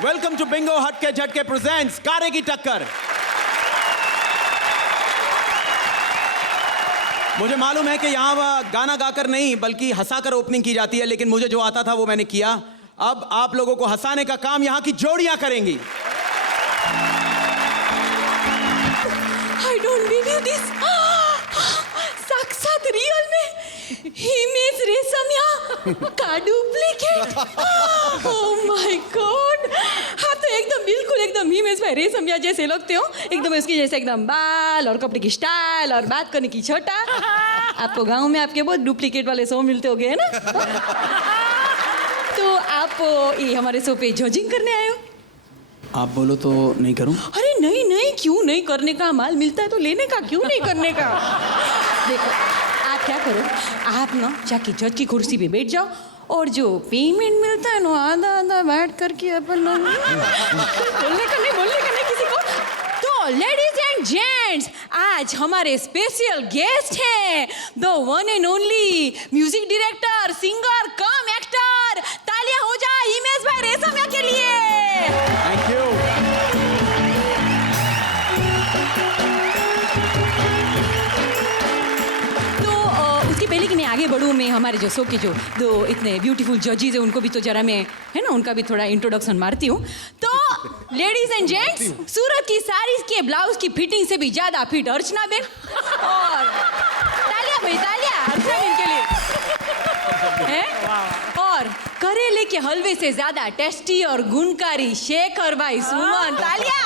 Welcome to Bingo हटके झटके presents कारे की टक्कर। मुझे मालूम है कि यहाँ गाना गाकर नहीं बल्कि हंसाकर ओपनिंग की जाती है, लेकिन मुझे जो आता था वो मैंने किया। अब आप लोगों को हंसाने का काम यहाँ की जोड़ियां करेंगी। I don't believe this. साक्षात रियल में हिमेश रेशमिया का डुप्लीकेट। Oh my God. हाँ तो एकदम बिल्कुल एकदम हिमेश भाई रेशमिया जैसे लगते हो, एकदम उसकी जैसे एकदम बाल और कपड़े की स्टाइल और बात करने की छटा। आपको गांव में आपके बहुत डुप्लीकेट वाले शो मिलते हो गए ना। तो आप ये हमारे शो पे जजिंग करने आए हो? आप बोलो तो नहीं करूं? अरे नहीं नहीं, क्यों नहीं करने का, माल मिलता है तो लेने का, क्यों नहीं करने का। देखो आप क्या करो, आप ना जाके जज की कुर्सी पे बैठ जाओ और जो पेमेंट मिलता है ना आधा आधा बैठ करके अपन बोलने का नहीं किसी को। तो लेडीज एंड जेंट्स, आज हमारे स्पेशल गेस्ट हैं the one and only music director, singer come actor. तालियां हो जाए हिमेश भाई रेशमिया के लिए। Thank you. तो उसके पहले कि मैं आगे बढ़ूँ, मैं हमारे जो शो के जो दो इतने ब्यूटीफुल जजेस हैं उनको भी तो जरा मैं है ना उनका भी थोड़ा इंट्रोडक्शन मारती हूँ। तो लेडीज एंड जेंट्स, सूरत की साड़ीज के ब्लाउज की फिटिंग से भी ज्यादा फिट अर्चना बेन। और तालियां भाई तालियां अर्चना बेन के लिए है। और करेले के हलवे से ज्यादा टेस्टी और गुणकारी शेखर भाई सुमन। तालियां।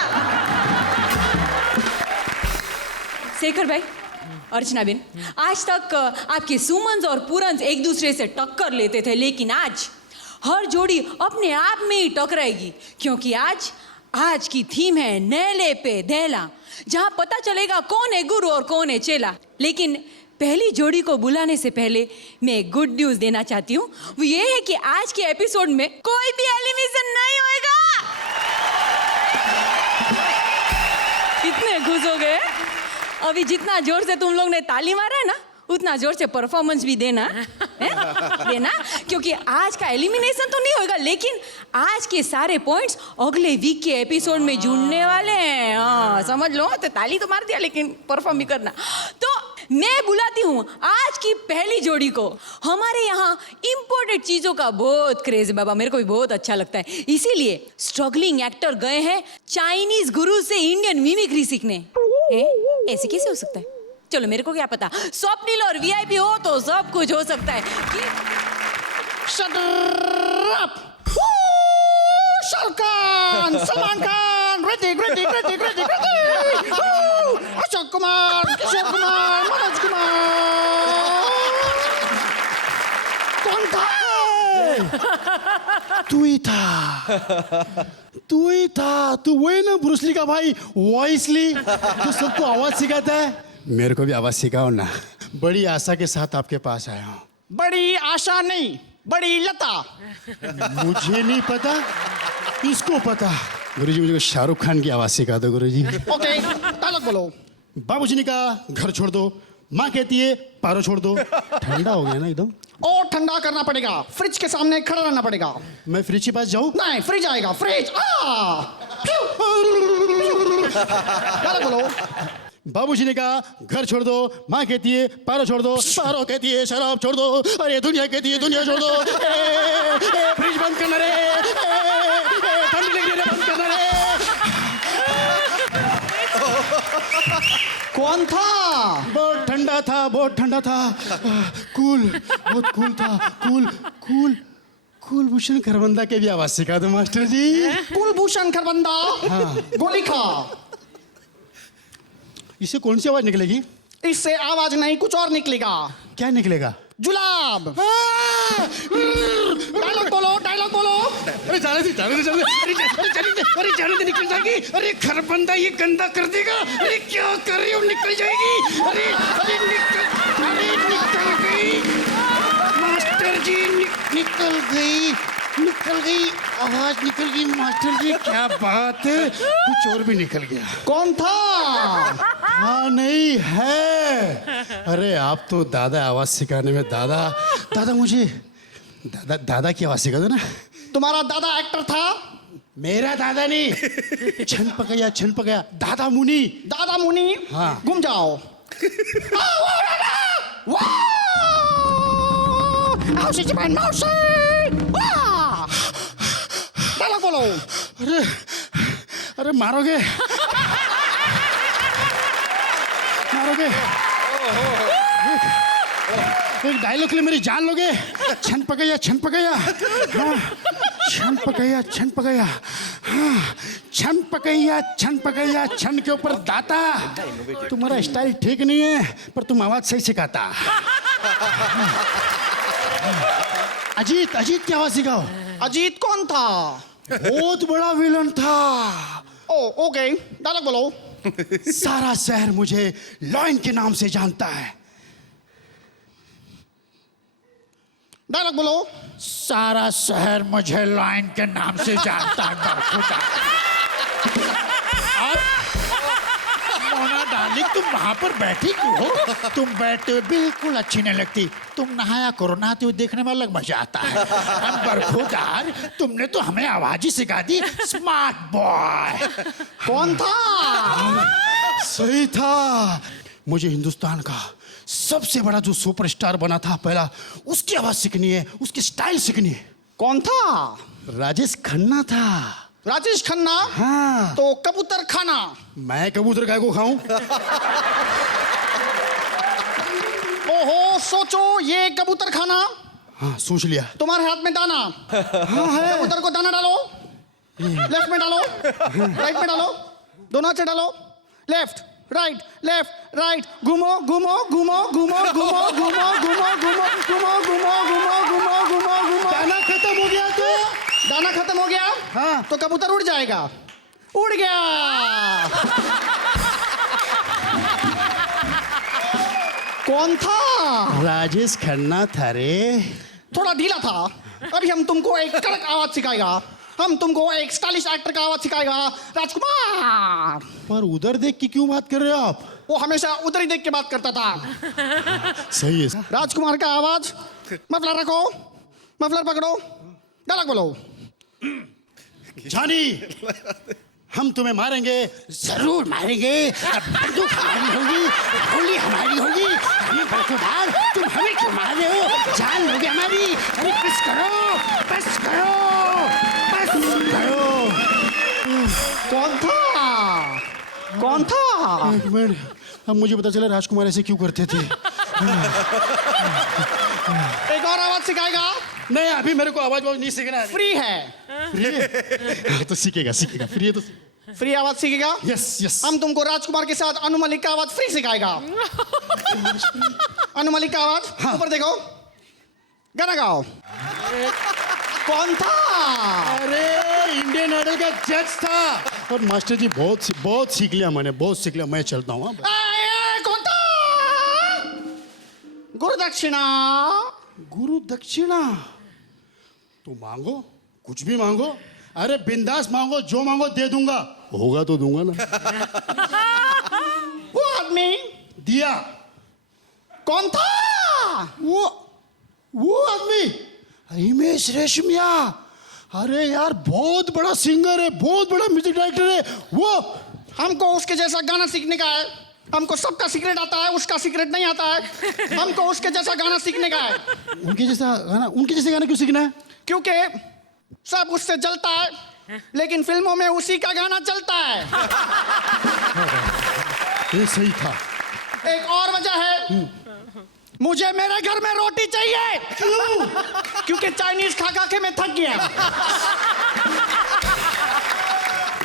शेखर भाई, अर्चना बेन, आज तक आपके सुमन और पूरन एक दूसरे से टक्कर लेते थे, लेकिन आज हर जोड़ी अपने आप में ही टकराएगी, क्योंकि आज की थीम है नेले पे देला, जहां पता चलेगा कौन है गुरु और कौन है चेला। लेकिन पहली जोड़ी को बुलाने से पहले मैं गुड न्यूज देना चाहती हूँ। वो ये है कि आज के एपिसोड में कोई भी एलिमिनेशन नहीं होएगा। इतने खुश हो गए? अभी जितना जोर से तुम लोग ने ताली मारा है ना, उतना जोर से परफॉर्मेंस भी देना है? देना, क्योंकि आज का एलिमिनेशन तो नहीं होगा, लेकिन आज के सारे पॉइंट्स अगले वीक के एपिसोड में जुड़ने वाले हैं। हाँ समझ लो, तो ताली तो मार दिया लेकिन परफॉर्म भी करना। तो मैं बुलाती हूँ आज की पहली जोड़ी को। हमारे यहाँ इंपोर्टेड चीजों का बहुत क्रेज है बाबा, मेरे को भी बहुत अच्छा लगता है, इसीलिए स्ट्रगलिंग एक्टर गए हैं चाइनीज गुरु से इंडियन मिमिक्री सीखने। ऐसे कैसे हो सकता है? चलो मेरे को क्या पता, स्वप्निल और वीआईपी हो तो सब कुछ हो सकता है। Shut up! शाहरुख खान, सलमान खान, ऋतिक, अशोक कुमार, किशोर कुमार, मनोज कुमार। कौन था? तू ही था, तू वही ना ब्रूस ली का भाई वॉइस ली, तो सबको आवाज सिखाता है। मेरे को भी आवाज सिखाओ ना। बड़ी आशा के साथ आपके पास आया हूँ। बड़ी आशा नहीं, बड़ी लता। मुझे नहीं पता, इसको पता। गुरुजी मुझे शाहरुख खान की आवाज सिखा दो गुरुजी। ओके, डायलॉग बोलो। बाबूजी ने कहा घर छोड़ दो, माँ कहती है पारो छोड़ दो। ठंडा हो गया ना एकदम। और ठंडा करना पड़ेगा, फ्रिज के सामने खड़ा रहना पड़ेगा। मैं फ्रिज के पास जाऊँ? नहीं, फ्रिज आएगा, फ्रिज। डायलॉग बोलो। बाबूजी ने कहा घर छोड़ दो, माँ कहती है पारो छोड़ दो, पारो कहती है शराब छोड़ दो, अरे दुनिया कहती है दुनिया छोड़ दो। फ्रिज बंद करना रे, ठंडी लग रही है बंद करना रे। कौन था? बहुत ठंडा था, बहुत ठंडा था। कूल, बहुत कूल था, कुलभूषण खरबंदा के भी आवाज सिखा दो मास्टर जी। कुलभूषण खरबंदा, हाँ। गोली खा। इससे कौन सी आवाज निकलेगी? इससे आवाज नहीं, कुछ और निकलेगा। क्या निकलेगा? जुलाब। डायलॉग बोलो, डायलॉग बोलो। अरे जाने दे निकल जाएगी। अरे खरबंदा ये गंदा कर देगा। अरे क्या कर रही हो, निकल जाएगी। अरे निकल गई मास्टर जी, निकल गई आवाज निकल गई मास्टर जी। क्या बात है, कुछ और भी निकल गया। कौन था? हाँ नहीं है। अरे आप तो दादा आवाज सिखाने में दादा मुझे दादा की आवाज सिखा दो ना। तुम्हारा दादा एक्टर था? मेरा दादा नहीं, छन पकया दादा मुनि। दादा मुनि। हाँ। घूम जाओ। डायलॉग बोलो। अरे अरे मारोगे मारोगे, एक डायलॉग के लिए मेरी जान लोगे। छन पकया हाँ, छन पकया हाँ, छन पकया छन के ऊपर दाता। तुम्हारा स्टाइल ठीक नहीं है पर तुम आवाज सही सिखाता। अजीत की आवाज सिखाओ। अजीत कौन था? बहुत बड़ा विलन था। ओ ओके, डायलॉग बोलो। सारा शहर मुझे लॉयन के नाम से जानता है। डायलॉग बोलो। सारा शहर मुझे लॉयन के नाम से जानता है। बरखुदा। मोना डार्लिंग, तुम वहां पर बैठी क्यों हो? तुम बैठे हुए बिल्कुल अच्छी नहीं लगती। तुम नहाया करो, नहाते हुए देखने में अलग मजा आता है। हम बरखुदार, तुमने तो हमें आवाज ही सिखा दी। Smart boy. कौन था? सही था। मुझे हिंदुस्तान का सबसे बड़ा जो सुपरस्टार बना था पहला, उसकी आवाज सीखनी है, उसकी स्टाइल सीखनी है। कौन था? राजेश खन्ना था। राजेश खन्ना। हाँ। तो कबूतर खाना। मैं कबूतर काय को खाऊं? ओहो, सोचो, ये कबूतर खाना। हाँ, सोच लिया। तुम्हारे हाथ में दाना। हाँ है। कबूतर को दाना डालो। लेफ्ट में डालो, राइट में डालो, दोनों हाथ से डालो। लेफ्ट राइट लेफ्ट राइट, घूमो घूमो घूमो घूमो घूमो घूमो घूमो घूमो घूमो घूमो घूमो घूमो घूमो घूमो। दाना खत्म हो गया तो? दाना खत्म हो गया? हाँ। तो कबूतर उड़ जाएगा। उड़ गया। कौन था? राजेश खन्ना था रे। थोड़ा ढीला था। अभी हम तुमको एक कड़क आवाज सिखाएगा। हम तुमको एक स्टाइलिश एक्टर का आवाज सिखाएगा। राजकुमार। पर उधर देख के क्यों बात कर रहे हो आप? वो हमेशा उधर ही देख के बात करता था। सही है। राजकुमार का आवाज। मफलर रखो, मफलर पकड़ो, डायलॉग बोलो। जानी, हम तुम्हें मारेंगे, जरूर मारेंगे। बंदूक हमारी होगी, गोली हमारी होगी। हमें बरखुदार, तुम हमें क्यों मार रहे हो? जान लोगे हमारी। अरे बस करो, बस करो, बस करो। कौन था? कौन था? एक मिनट, अब मुझे पता चला राजकुमार ऐसे क्यों करते थे। एक और आवाज सिखाएगा। नहीं, अभी मेरे को आवाज नहीं सीखना है। फ्री है। फ्री है? तो सीखेगा फ्री है तो। फ्री आवाज सीखेगा। Yes yes. हम तुमको राजकुमार के साथ अनु मलिक का आवाज फ्री सिखाएगा। अनु मलिक का आवाज। हाँ। ऊपर देखो, गाना गाओ। कौन था? अरे इंडियन आइडल का जज था। और मास्टर जी बहुत सीख लिया मैंने, बहुत सीख लिया। मैं चलता हूँ। कौन था? गुरु दक्षिणा। गुरु दक्षिणा तो मांगो, कुछ भी मांगो। अरे बिंदास मांगो, जो मांगो दे दूंगा। होगा तो दूंगा ना। वो आदमी दिया। कौन था? वो आदमी हिमेश रेशमिया। अरे यार, बहुत बड़ा सिंगर है, बहुत बड़ा म्यूजिक डायरेक्टर है वो। हमको उसके जैसा गाना सीखने का है। हमको सबका सीक्रेट आता है, उसका सीक्रेट नहीं आता है। हमको उसके जैसा गाना सीखने का है। उनके जैसे गाना क्यों सीखना है? क्योंकि सब उससे जलता है, लेकिन फिल्मों में उसी का गाना चलता है। ये सही था। एक और वजह है, मुझे मेरे घर में रोटी चाहिए। क्यों? क्योंकि चाइनीज खा खा के मैं थक गया।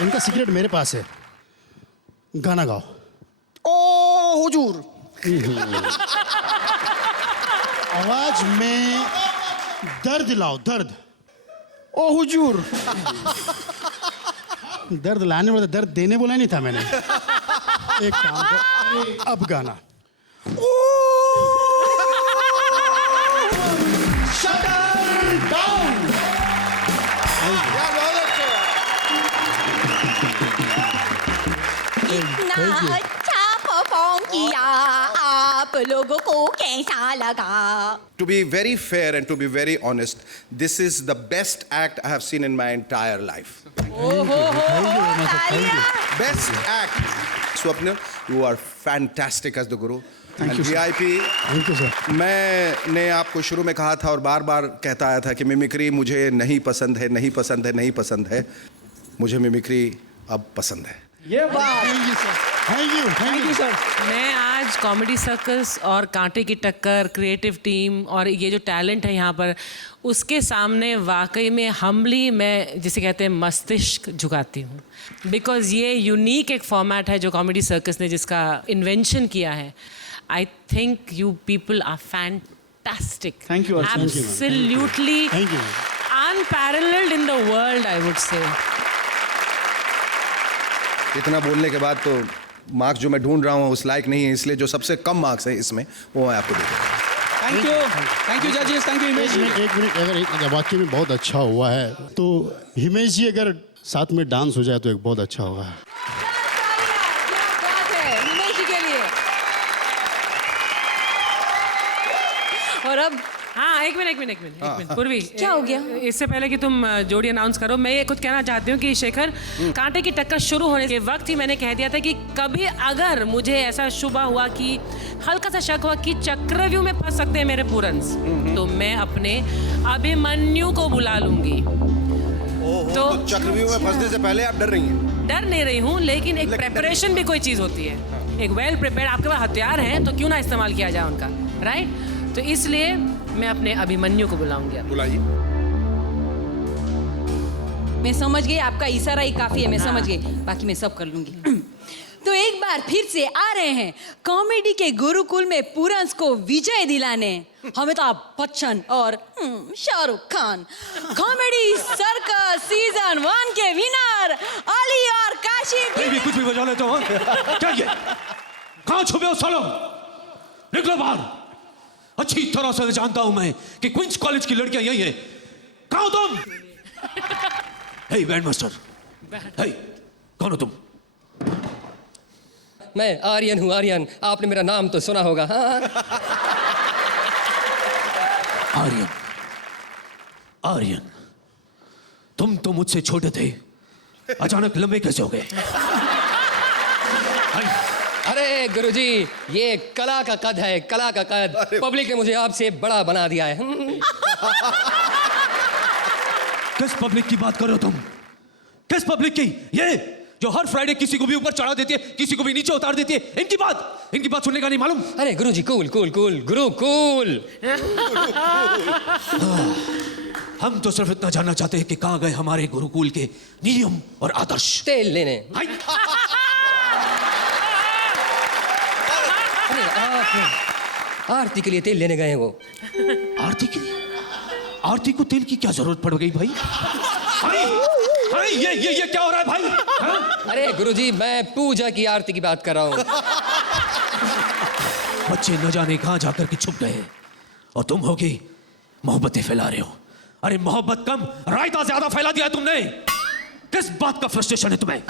इनका सीक्रेट मेरे पास है। गाना गाओ। ओ हुजूर। आवाज में दर्द लाओ, दर्द। ओ हुजूर। दर्द लाने वाला, दर्द देने बोला नहीं था मैंने। एक काम कर, अब गाना। इतना अच्छा परफॉर्म किया आप लोगों को कैसा लगा? To be very fair and to be very honest, this is the best act I have seen in my entire life. Best act. Swapnil, you are fantastic as the guru. Thank you, sir. VIP. Thank you sir. मैंने आपको शुरू में कहा था और बार बार कहता आया था कि मिमिक्री मुझे नहीं पसंद है, नहीं पसंद है, नहीं पसंद है। मुझे मिमिक्री अब पसंद है। ये बात। Thank you sir. मैं आज कॉमेडी सर्कस और कांटे की टक्कर, क्रिएटिव टीम और ये जो टैलेंट है यहाँ पर, उसके सामने वाकई में हम्बली मैं जिसे कहते हैं मस्तिष्क झुकाती हूँ। बिकॉज ये यूनिक एक फॉर्मेट है जो कॉमेडी सर्कस ने जिसका इन्वेंशन किया है। I think you people are fantastic. Thank you, Archana. Thank you, ma'am. Absolutely Thank you, unparalleled in the world, I would say. इतना बोलने के बाद तो मार्क्स जो मैं ढूंढ रहा हूँ उस लायक नहीं है, इसलिए जो सबसे कम मार्क्स है इसमें वो मैं आपको देता हूँ। थैंक यू जजेस, थैंक यू हिमेश जी। एक मिनट, अगर एक वाक्य में बहुत अच्छा हुआ है तो हिमेश जी अगर साथ में डांस हो जाए तो एक बहुत अच्छा होगा। क्या बात है हिमेश जी के लिए। और अब हाँ एक मिनट पूर्वी, क्या हो गया? इससे पहले कि तुम जोड़ी अनाउंस करो, मैं ये कुछ कहना चाहती हूँ कि शेखर, कांटे की टक्कर शुरू होने के वक्त ही मैंने कह दिया था कि कभी अगर मुझे ऐसा शुबा हुआ कि हल्का सा शक हुआ कि चक्रव्यूह में फंस सकते हैं मेरे पूरन्स, तो मैं अपने अभिमन्यु को बुला लूंगी। तो चक्रव्यूह में फंसने से पहले आप डर रही हैं? डर नहीं रही हूँ, लेकिन एक प्रेपरेशन भी कोई चीज़ होती है। एक वेल प्रिपेयर्ड, आपके पास हथियार हैं तो क्यों ना इस्तेमाल किया जाए उनका, राइट? तो इसलिए मैं अपने अभिमन्यु को बुलाऊंगी अब। बुलाइए। मैं समझ गई, आपका इशारा ही काफी है, मैं समझ गई, बाकी मैं सब कर लूंगी। तो एक बार फिर से आ रहे हैं कॉमेडी के गुरुकुल में पूरंस को विजय दिलाने अमिताभ बच्चन और Shahrukh Khan. Comedy circus season 1 के विनर अली और काशिफ। भी कुछ भी बजा लेते हो, हाँ? क्या ये? कहाँ छुपे हो सालों? निकलो बाहर। अच्छी तरह से जानता हूं मैं कि क्वींस कॉलेज की लड़कियां यही हैं। कहाँ हो तुम? हे बैंड मास्टर, हे कौन हो तुम? मैं आर्यन हूँ, आर्यन। आपने मेरा नाम तो सुना होगा। हाँ। आर्यन, आर्यन, तुम तो मुझसे छोटे थे, अचानक लंबे कैसे हो गए? अरे गुरुजी, ये कला का कद है, कला का कद। पब्लिक ने मुझे आपसे बड़ा बना दिया है। किस पब्लिक की बात कर रहे हो तुम? किस पब्लिक की? ये जो हर फ्राइडे किसी को भी ऊपर चढ़ा देती है, किसी को भी नीचे उतार देती है, इनकी बात सुनने का नहीं मालूम? अरे गुरुजी, कूल कूल कूल, गुरु कूल। हम तो सिर्फ इतना जानना चाहते हैं कि कहाँ गए हमारे गुरुकुल के नियम और आदर्श। तेल लेने। हाय! अरे आप आरती के लिए तेल लेने गए हैं वो। आरती के लिए? आरती को तेल की क्या जरूरत पड़ गई भाई? हाय! हाय! ये क्या हो रहा है भाई? हाँ? अरे गुरुजी, मैं पूजा की आरती की बात कर रहा हूँ। बच्चे न जाने कहाँ जाकर के छुप गए और तुम होगी मोहब्बतें फैला रहे हो। अरे मोहब्बत कम, रायता ज्यादा फैला दिया तुमने। किस बात का फ्रस्ट्रेशन है तुम्हें?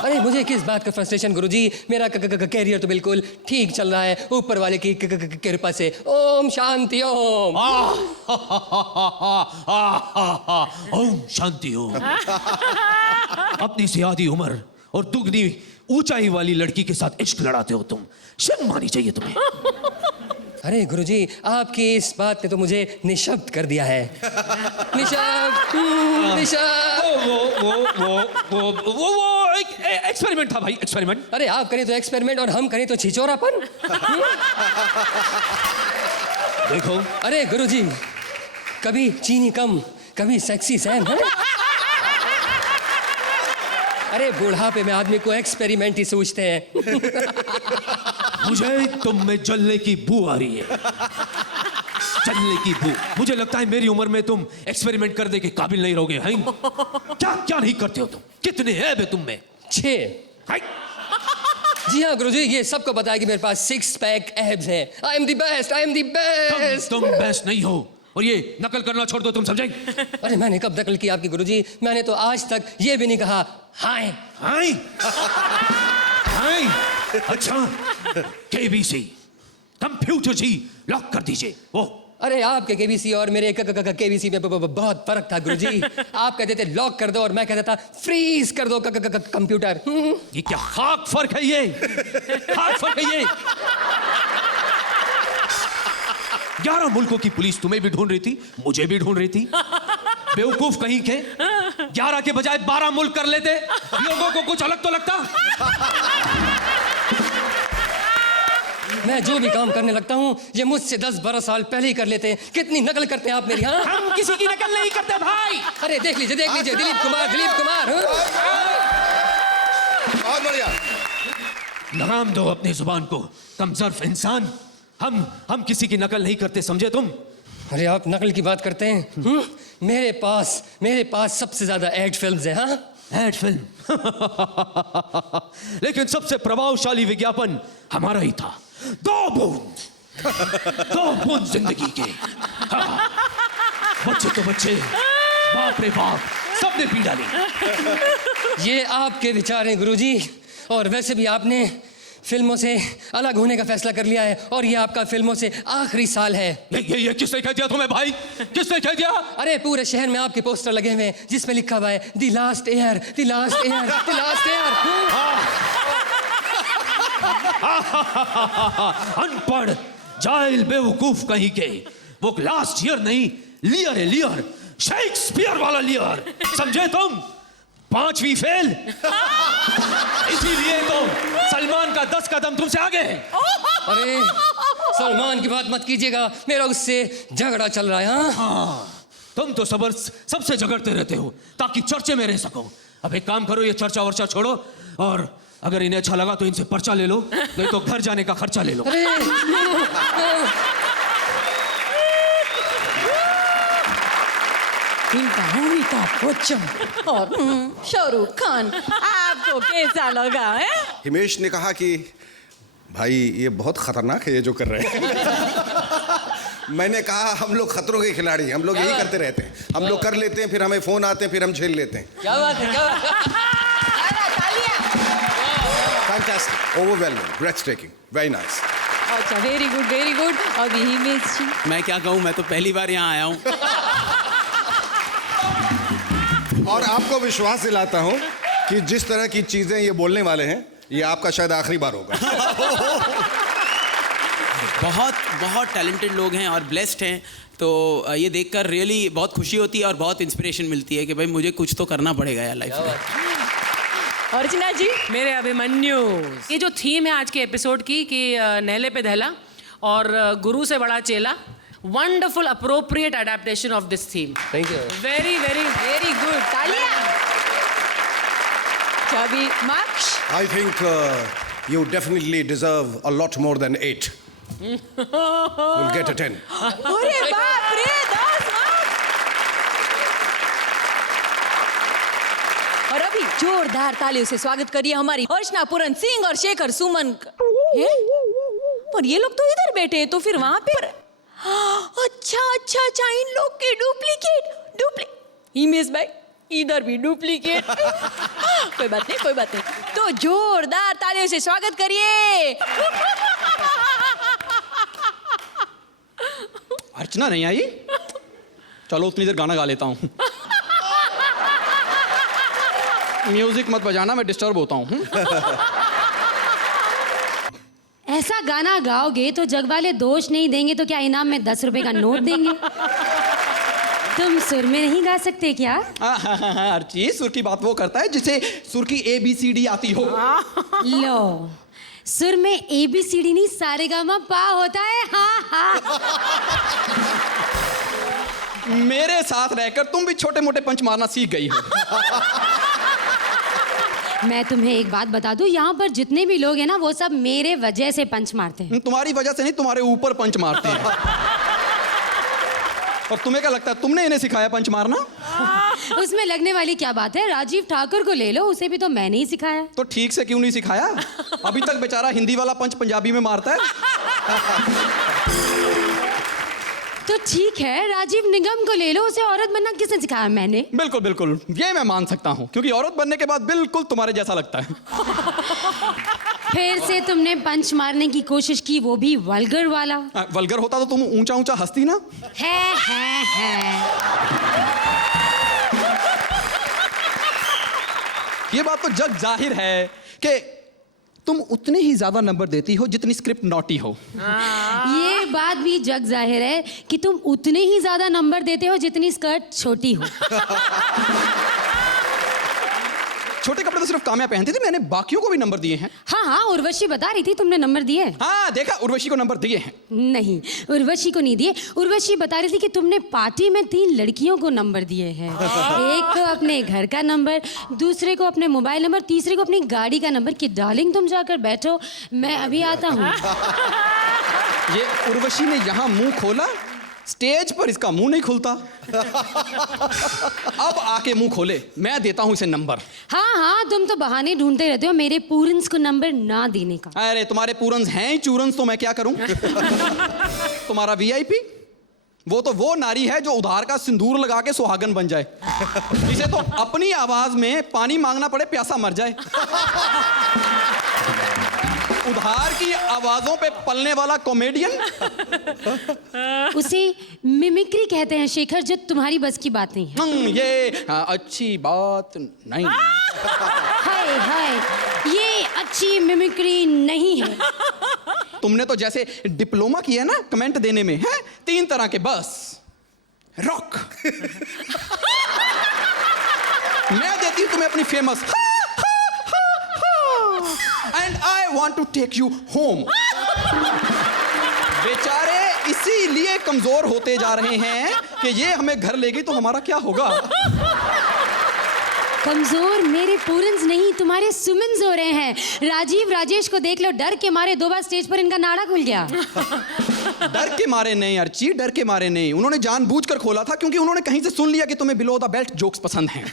अरे मुझे किस बात का फ्रस्ट्रेशन गुरुजी, मेरा कैरियर तो बिल्कुल ठीक चल रहा है ऊपर वाले की कृपा से। ओम शांति ओम। ओम शांति ओम। अपनी से आधी उम्र और दुगनी ऊंचाई वाली लड़की के साथ इश्क लड़ाते हो तुम, शर्म आनी चाहिए तुम्हें। अरे गुरुजी, आपकी इस बात ने तो मुझे निशब्द कर दिया है। निशब्द, निशब्द। वो एक एक्सपेरिमेंट था भाई, एक्सपेरिमेंट। अरे आप करें तो एक्सपेरिमेंट और हम करें तो छिचोरापन। देखो, अरे गुरुजी, कभी चीनी कम, कभी सेक्सी सैम है। अरे बुढ़ापे में आदमी को एक्सपेरिमेंट ही सोचते हैं। मुझे तुम में जलने की बू आ रही है, जलने की बू। मुझे लगता है मेरी उम्र में तुम एक्सपेरिमेंट करने के काबिल नहीं रहोगे। हैं? क्या क्या नहीं करते हो तुम? कितने ऐब है तुम में? 6। हाय! जी हाँ गुरुजी, ये सबको पता है कि मेरे पास 6 पैक एब्स हैं। I am the best, I am the best. तुम बेस्ट नहीं हो और ये नकल करना छोड़ दो, तुम समझे? अरे मैंने कब नकल की आपकी गुरुजी? मैंने तो आज तक ये भी नहीं कहा हाय। हाय! हाय! अच्छा, केबीसी कंप्यूटर जी लॉक कर दीजिए। वो अरे आपके केबीसी और मेरे केबीसी में बहुत फर्क था गुरुजी। आप कहते थे लॉक कर दो और मैं कहता था फ्रीज कर दो कंप्यूटर। ये क्या खाक फर्क है ये? खाक फर्क है ये। 11 मुल्कों की पुलिस तुम्हें भी ढूंढ रही थी, मुझे भी ढूंढ रही थी। बेवकूफ कहीं के, 11 के बजाय 12 मुल्क कर लेते, लोगों को कुछ अलग तो लगता। मैं जो भी काम करने लगता हूँ ये मुझसे 10-12 साल पहले ही कर लेते हैं। कितनी नकल करते हैं आप मेरी। हाँ, हम किसी की नकल नहीं करते भाई। अरे देख लीजिए दिलीप कुमार हाँ? बहुत बढ़िया। लगाम दो अपनी जुबान को, कमजोर इंसान। हम किसी की नकल नहीं करते, समझे तुम? अरे आप नकल की बात करते हैं। मेरे पास सबसे ज्यादा एड फिल्म्स हैं। हाँ, एड फिल्म। लेकिन सबसे प्रभावशाली विज्ञापन हमारा ही था। 2 बूंद जिंदगी के। हाँ। बच्चे तो बच्चे, बाप रे बाप, सबने पी डाली। ये आपके विचार हैं गुरुजी। और वैसे भी आपने फिल्मों से अलग होने का फैसला कर लिया है और ये आपका फिल्मों से आखिरी साल है। ये किसने कह दिया तुम्हें भाई? किसने कह दिया? अरे पूरे शहर में आपके पोस्टर लगे हुए हैं जिसमें लिखा हुआ है the last air, the last air, the last air. अनपढ़ जाहिल बेवकूफ कहीं के। वो लास्ट ईयर नहीं, लियर है, लियर। शेक्सपियर वाला लियर, समझे तुम? 5वीं फेल। इसीलिए तो सलमान का 10 कदम तुमसे आगे है। अरे सलमान की बात मत कीजिएगा, मेरा उससे झगड़ा चल रहा है। हाँ, तुम तो सबसे झगड़ते रहते हो ताकि चर्चे में रह सको। अब एक काम करो, ये चर्चा वर्चा छोड़ो और अगर इन्हें अच्छा लगा तो इनसे पर्चा ले लो, नहीं तो घर जाने का खर्चा ले लो। इनका अमिताभ बच्चन और शाहरुख खान, आपको कैसा लगा है? हिमेश ने कहा कि भाई ये बहुत खतरनाक है ये जो कर रहे हैं। मैंने कहा हम लोग खतरों के खिलाड़ी हैं, हम लोग यही करते रहते हैं। हम लोग कर लेते हैं, फिर हमें फोन आते हैं, फिर हम झेल लेते हैं। क्या बात है, क्या बात है। Fantastic, overwhelming, ब्रेथटेकिंग, very nice. अच्छा, वेरी गुड। अभी हिमेश जी, मैं क्या कहूँ, मैं तो पहली बार यहाँ आया हूँ। और आपको विश्वास दिलाता हूँ कि जिस तरह की चीजें ये बोलने वाले हैं, ये आपका शायद आखिरी बार होगा। बहुत टैलेंटेड लोग हैं और ब्लेस्ड हैं, तो ये देखकर रियली बहुत खुशी होती है और बहुत इंस्पिरेशन मिलती है कि भाई मुझे कुछ तो करना पड़ेगा यार लाइफ में। अर्चना जी, मेरे अभिमन्यु, ये जो थीम है आज के एपिसोड की कि नहले पे दहला और गुरु से बड़ा चेला, wonderful appropriate adaptation of this theme. Thank you. Very good. तालियां। चाबी marks. I think you definitely deserve a lot more than 8. You'll get a 10. अरे बाप रे, 10 मार्क्स। और अभी जोरदार तालियों से स्वागत करिए हमारी अर्चना पूरन सिंह और शेखर सुमन। पर ये लोग तो इधर बैठे हैं, तो फिर वहां पे अच्छा, इन लोग के डुप्लीकेट। हिमेश भाई, इधर भी डुप्लीकेट। कोई बात नहीं। तो जोरदार तालियों से स्वागत करिए। अर्चना नहीं आई? चलो उतनी देर गाना गा लेता हूँ। म्यूजिक मत बजाना, मैं डिस्टर्ब होता हूँ। ऐसा गाना गाओगे तो जग वाले दोष नहीं देंगे तो क्या इनाम में 10 रुपए का नोट देंगे? तुम सुर में नहीं गा सकते क्या? अर्ची, सुर की बात वो करता है जिसे सुर की ABCD आती हो। लो, सुर में ABCD नहीं सारेगामा पा होता है। हाँ। मेरे साथ रहकर तुम भी छोटे मोटे पंच मारना सीख गई हो। मैं तुम्हें एक बात बता दूं, यहाँ पर जितने भी लोग हैं ना, वो सब मेरे वजह से पंच मारते हैं। तुम्हारी वजह से नहीं, तुम्हारे ऊपर पंच मारते हैं। और तुम्हें क्या लगता है तुमने इन्हें सिखाया पंच मारना? उसमें लगने वाली क्या बात है? राजीव ठाकुर को ले लो, उसे भी तो मैंने ही सिखाया। तो ठीक से क्यों नहीं सिखाया? अभी तक बेचारा हिंदी वाला पंच पंजाबी में मारता है। तो ठीक है, राजीव निगम को ले लो, उसे औरत बनना किसने सिखाया? मैंने। बिल्कुल, ये मैं मान सकता हूँ, क्योंकि औरत बनने के बाद बिल्कुल तुम्हारे जैसा लगता है। फिर से तुमने पंच मारने की कोशिश की, वो भी वल्गर वाला। वल्गर होता तो तुम ऊंचा ऊंचा हंसती ना। है। ये बात तो जग जाहिर है कि तुम उतने ही ज्यादा नंबर देती हो जितनी स्क्रिप्ट नॉटी हो। ये बात भी जग जाहिर है कि तुम उतने ही ज्यादा नंबर देते हो जितनी स्कर्ट छोटी हो। छोटे कपड़े तो सिर्फ काम्या पहनती थी, मैंने बाकियों को भी नंबर दिए हैं। हाँ, उर्वशी बता रही थी तुमने नंबर दिए। हाँ देखा, उर्वशी को नंबर दिए हैं। नहीं, उर्वशी को नहीं दिए। उर्वशी बता रही थी कि तुमने पार्टी में 3 लड़कियों को नंबर दिए हैं। एक को अपने घर का नंबर, दूसरे को अपने मोबाइल नंबर, तीसरे को अपनी गाड़ी का नंबर कि डार्लिंग तुम जाकर बैठो, मैं अभी आता हूँ। ये उर्वशी ने यहाँ मुंह खोला, स्टेज पर इसका मुंह नहीं खुलता। अब आके मुंह खोले, मैं देता हूं इसे नंबर। हाँ, तुम तो बहाने ढूंढते रहते हो मेरे पूरन्स को नंबर ना देने का। अरे तुम्हारे पूरन्स हैं ही चूरन्स, तो मैं क्या करूं? तुम्हारा वीआईपी वो नारी है जो उधार का सिंदूर लगा के सुहागन बन जाए, जिसे तो अपनी आवाज में पानी मांगना पड़े, प्यासा मर जाए। उधार की आवाजों पे पलने वाला कॉमेडियन, उसे मिमिक्री कहते हैं शेखर, जो तुम्हारी बस की बात नहीं है। ये अच्छी बात नहीं। हाय, ये अच्छी मिमिक्री नहीं है। तुमने तो जैसे डिप्लोमा किया ना कमेंट देने में, है 3 तरह के, बस रॉक। मैं देती हूं तुम्हें अपनी famous and I want to take you home. बेचारे इसीलिए कमजोर होते जा रहे हैं कि ये हमें घर ले गई तो हमारा क्या होगा। कमजोर मेरे पूरन्स नहीं, तुम्हारे सुमन्स हो रहे हैं। राजीव राजेश को देख लो, डर के मारे 2 बार स्टेज पर इनका नाड़ा खुल गया। डर के मारे नहीं अर्ची, डर के मारे नहीं, उन्होंने जानबूझकर खोला था क्योंकि उन्होंने कहीं से सुन लिया कि तुम्हें बिलो द बेल्ट जोक्स पसंद हैं।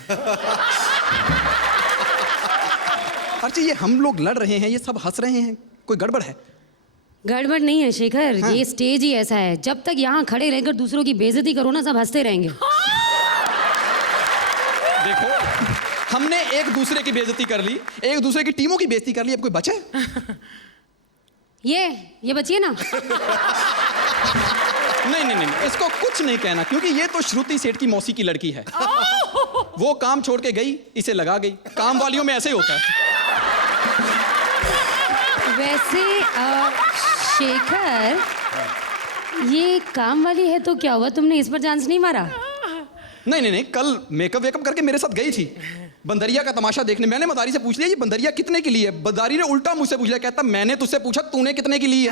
अर्ची, ये हम लोग लड़ रहे हैं, ये सब हंस रहे हैं, कोई गड़बड़ है? गड़बड़ नहीं है शेखर, हाँ। ये स्टेज ही ऐसा है, जब तक यहाँ खड़े रहकर दूसरों की बेइज्जती करो ना, सब हंसते रहेंगे। देखो, हमने एक दूसरे की बेइज्जती कर ली, एक दूसरे की टीमों की बेइज्जती कर ली, अब कोई बचे? ये बचिए ना। नहीं, इसको कुछ नहीं कहना, क्योंकि ये तो श्रुति सेठ की मौसी की लड़की है। वो काम छोड़ के गई, इसे लगा गई। काम वालियों में ऐसे ही होता है। वैसे शेखर, ये काम वाली है तो क्या हुआ, तुमने इस पर चांस नहीं मारा? नहीं, कल मेकअप वेकअप करके मेरे साथ गई थी बंदरिया का तमाशा देखने। मैंने मदारी से पूछ लिया ये बंदरिया कितने की ली है। बंदारी ने उल्टा मुझसे पूछ लिया, कहता मैंने तुझसे पूछा तूने कितने की ली है।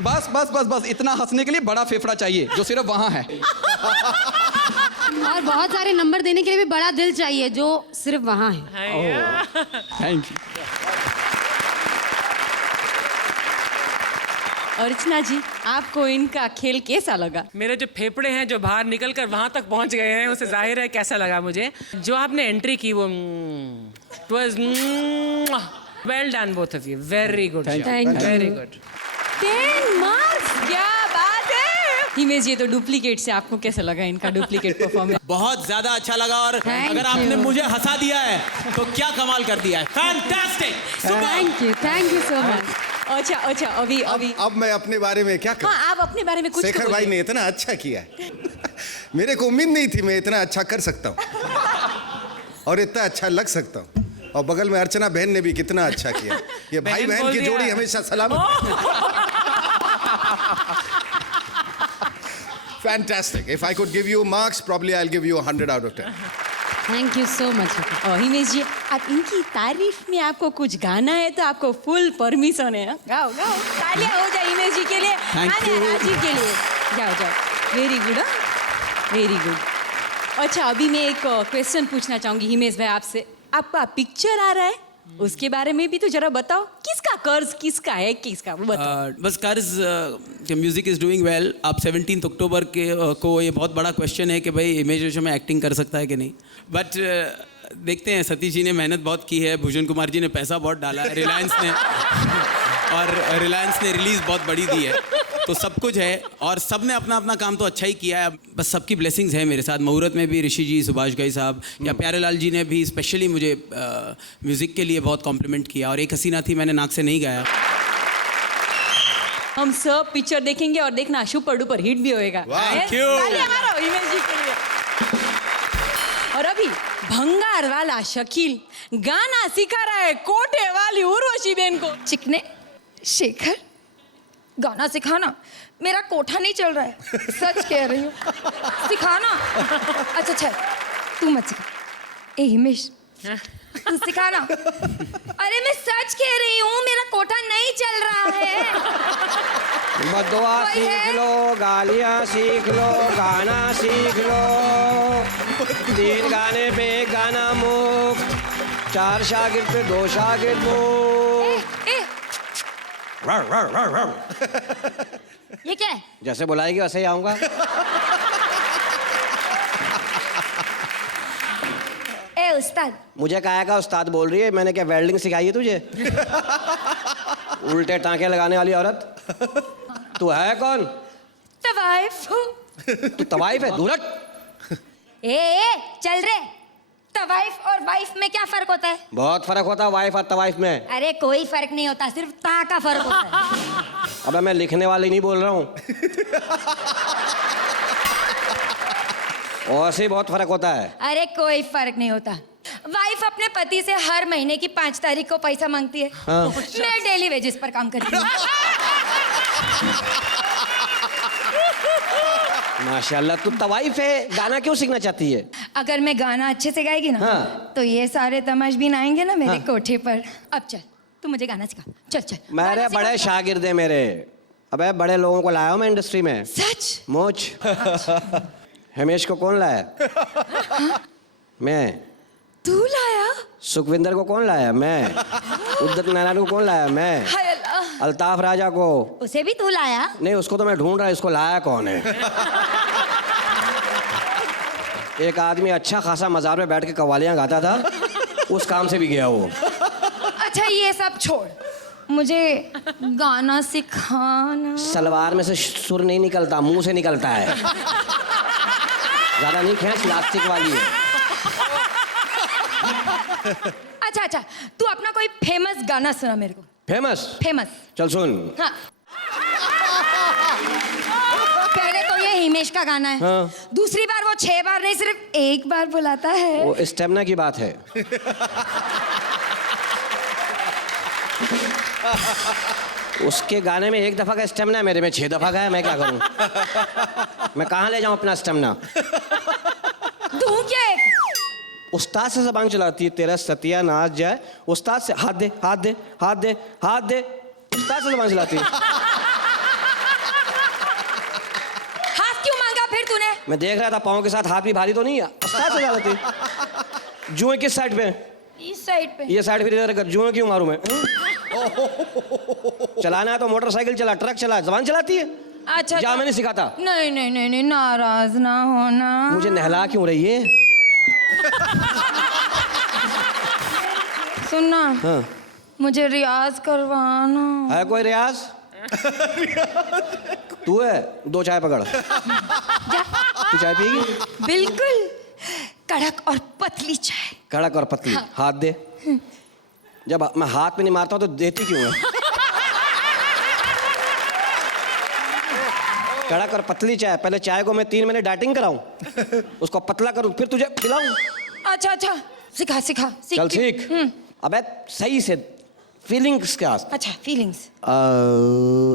बस इतना हंसने के लिए बड़ा फेफड़ा चाहिए जो सिर्फ वहां है। और बहुत सारे नंबर देने के लिए भी बड़ा दिल चाहिए जो सिर्फ वहां है। Thank you. अर्चना जी, आपको इनका खेल कैसा लगा? मेरे जो फेफड़े हैं जो बाहर निकल कर वहां तक पहुंच गए हैं, उसे जाहिर है कैसा लगा मुझे। जो आपने एंट्री की वो it was well done both of you, very good, very good. 10 marks, क्या बात है। हिमेश, ये तो डुप्लीकेट से आपको कैसा लगा इनका डुप्लीकेट परफॉर्मेंस? बहुत ज्यादा अच्छा लगा, और अगर आपने मुझे हंसा दिया है तो क्या कमाल कर दिया है। Fantastic, thank you so much. अच्छा, अभी अब मैं अपने बारे में क्या कहूं? हाँ, आप अपने बारे में कुछ शेखर भाई ने इतना अच्छा किया है, मेरे को उम्मीद नहीं थी मैं इतना अच्छा कर सकता हूँ और इतना अच्छा लग सकता हूँ। और बगल में अर्चना बहन ने भी कितना अच्छा किया। ये भाई बहन की जोड़ी हमेशा सलामत। Fantastic. If I could give you marks, probably I'll give you 100 out of 10. Thank you so much. Himesh ji, आप इनकी तारीफ में आपको कुछ गाना है तो आपको फुल परमिशन है। गाओ, तालियां हो जाए हिमेश जी के लिए, राजीव के लिए। जाओ, वेरी गुड, वेरी गुड। अच्छा, अभी मैं एक क्वेश्चन पूछना चाहूंगी हिमेश भाई आपसे। आपका पिक्चर आ रहा है, उसके बारे में भी तो जरा बताओ। किसका कर्ज किसका है, किसका बताओ। बस कर्ज म्यूजिक इज डूइंग वेल। आप 17 अक्टूबर के को ये बहुत बड़ा क्वेश्चन है कि भाई हिमेश रेशमिया में एक्टिंग कर सकता है कि नहीं, बट देखते हैं। सतीश जी ने मेहनत बहुत की है, भूषण कुमार जी ने पैसा बहुत डाला है, रिलायंस ने और रिलायंस ने रिलीज बहुत बड़ी दी है। तो सब कुछ है और सब ने अपना अपना काम तो अच्छा ही किया है। बस सबकी ब्लेसिंग्स है मेरे साथ। मुहूर्त में भी ऋषि जी, सुभाष घई साहब या प्यारेलाल जी ने भी स्पेशली मुझे म्यूज़िक के लिए बहुत कॉम्प्लीमेंट किया। और एक हसीना थी, मैंने नाक से नहीं गाया। हम सब पिक्चर देखेंगे और देखना सुपर डुपर हिट भी होएगा। Thank you. तालियां मारो हिमेश जी के लिए। और अभी भंगार वाला शकील गाना सिखा रहा है कोटे वाली उर्वशी बेन को। चिकने शेखर गाना सिखाना, मेरा कोठा नहीं चल रहा है, सच कह रही हूँ, सिखाना। अच्छा तू मत सिखा। ए हिमेश तू सिखाना। अरे मैं सच कह रही हूँ, मेरा कोठा नहीं चल रहा है। बदुआ सीख लो, गालियाँ सीख लो, गाना सीख लो। 3 गाने पे 1 गाना मुफ्त, 4 शागिर्द पे 2 शागिर्द मुफ्त। ये क्या है? जैसे बुलाएगी वैसे ही आऊंगा। ए उस्ताद। मुझे काहे का उस्ताद बोल रही है? मैंने क्या वेल्डिंग सिखाई है तुझे? उल्टे टांके लगाने वाली औरत। तू है कौन? तवाइफ। तू तवाइफ है? दूर हट। ए चल रे, तवाइफ और वाइफ में क्या फर्क होता है? बहुत फर्क होता है वाइफ और तवाइफ में। अरे कोई फर्क नहीं होता, सिर्फ ता का फर्क होता है। अबे मैं लिखने वाली नहीं बोल रहा हूँ। और से बहुत फर्क होता है। अरे कोई फर्क नहीं होता। वाइफ अपने पति से हर महीने की 5 तारीख को पैसा मांगती है। हाँ। मैं डेली वेजेस पर काम करती हूँ। माशाल्लाह, तू तवाइफ है, गाना क्यों सीखना चाहती है? अगर मैं गाना अच्छे से गाएगी ना, हाँ। तो ये सारे तमाशबीन आएंगे ना मेरे हाँ। कोठे पर। अब चल तू मुझे गाना सिखा। चल चल। मेरे गाना बड़े सिखा। शागिर्द हैं मेरे। अबे बड़े लोगों को लाया हूं मैं इंडस्ट्री में। सच? मोच। हिमेश को कौन लाया? मैं। तू लाया? सुखविंदर को कौन लाया? मैं। उद्दत नारायण को कौन लाया? मैं। हाय अल्लाह। अल्ताफ राजा को। उसे भी तू लाया? नहीं, उसको तो मैं ढूंढ रहा, इसको लाया कौन है? एक आदमी अच्छा खासा मजार में बैठ के कव्वालियां गाता था, उस काम से भी गया वो। अच्छा ये सब छोड़, मुझे गाना सिखाना। सलवार में से सुर नहीं निकलता, मुंह से निकलता है। ज्यादा नहीं खींच, लास्टिक वाली है। अच्छा तू अपना कोई फेमस गाना सुना मेरे को। फेमस? फेमस। चल सुन। हाँ। पहले तो ये हिमेश का गाना है। हाँ। दूसरी बार वो 6 बार नहीं, सिर्फ 1 बार बुलाता है। वो स्टेमिना की बात है। उसके गाने में 1 दफा का स्टेमिना है, मेरे में 6 दफा का है। मैं क्या करूं? मैं कहाँ ले जाऊं अपना स्टेमिना? तू क्या है? उस्ताद से जबान चलाती है, तेरा सत्यानाश जाए। उस्ताद से हाथ दे, हाथ दे, हाथ दे, हाथ दे। उस्ताद से जबान चलाती है। हाथ क्यों मांगा फिर तूने? मैं देख रहा था पाँव के साथ हाथ भी भारी तो नहीं है। उस्ताद से चलाती है। जुए किस साइड पे? इस साइड पे। ये साइड फिर इधर कर। जुए क्यों मारूं मैं? चलाना है तो मोटरसाइकिल चला, ट्रक चला, जबान चलाती है। अच्छा जा, मैंने सिखाता। नहीं, नाराज ना होना। मुझे नहला क्यों रही है? सुनना। हाँ। मुझे रियाज करवाना है कोई रियाज? तू है? 2 चाय पकड़। तू चाय पिएगी? बिल्कुल, कड़क और पतली चाय। कड़क और पतली। हाँ। हाथ दे। जब मैं हाथ में नहीं मारता हूं तो देती क्यों है? कड़क और पतली चाय। पहले चाय को मैं 3 महीने डाइटिंग कराऊं, उसको पतला करूं, फिर तुझे पिलाऊं। अच्छा सिखा चल सीख। अबे सही से फीलिंग्स क्या? अच्छा फीलिंग्स।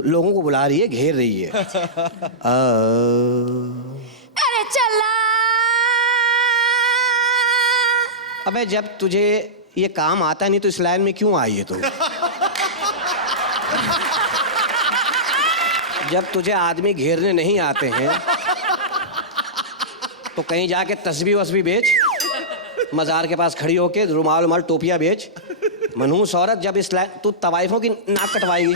लोगों को बुला रही है, घेर रही है। अरे चला। अबे जब तुझे ये काम आता नहीं तो इस लाइन में क्यों आई है तू? जब तुझे आदमी घेरने नहीं आते हैं तो कहीं जाके तस्बीह वस्बी बेच, मज़ार के पास खड़ी होके रुमाल उमाल टोपियाँ बेच। मनहूस औरत जब इस लाइन, तू तवाइफों की नाक कटवाएगी।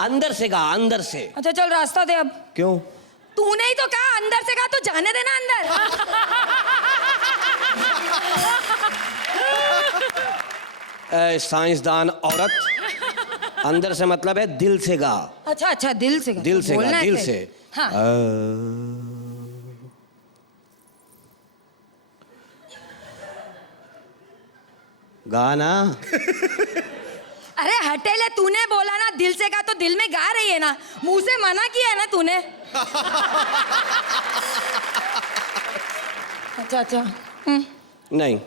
अंदर से गा, अंदर से। अच्छा चल रास्ता दे अब। क्यों? तूने ही तो कहा अंदर से कहा, तो जाने देना अंदर। साइंसदान औरत, अंदर से मतलब है दिल से गा। अच्छा अच्छा, दिल से दिल से बोलना गा, है दिल फिर। से। हाँ। गाना। अरे हटेले, तूने बोला ना दिल से गा, तो दिल में गा रही है ना, मुंह से मना किया है ना तूने। अच्छा अच्छा। नहीं,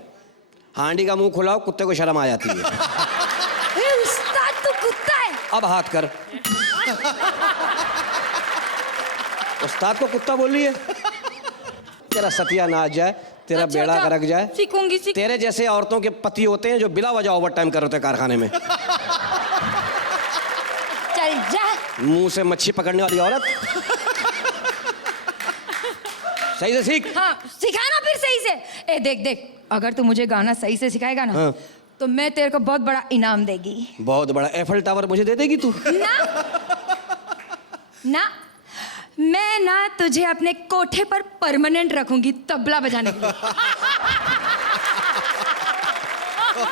हांडी का मुंह खुलाओ, कुत्ते को शर्म आ जाती है। उस्ताद तू कुत्ता है। अब हाथ कर। उस्ताद को कुत्ता बोल रही है? तेरा सत्यानाश जाए, तेरा अच्छा, बेड़ा अच्छा, गरक जाए। सीखूंगी तेरे जैसे औरतों के पति होते हैं जो बिला वजह ओवर टाइम कर रहे होते कारखाने में। चल जा। मुंह से मच्छी पकड़ने वाली औरत। सही से सीख। हाँ सिखाना फिर सही से। ए देख देख, अगर तू मुझे गाना सही से सिखाएगा ना, हाँ। तो मैं तेरे को बहुत बड़ा इनाम देगी। बहुत बड़ा एफल टावर मुझे दे देगी तू? ना ना, मैं ना तुझे अपने कोठे पर परमानेंट रखूंगी तबला बजाने के लिए।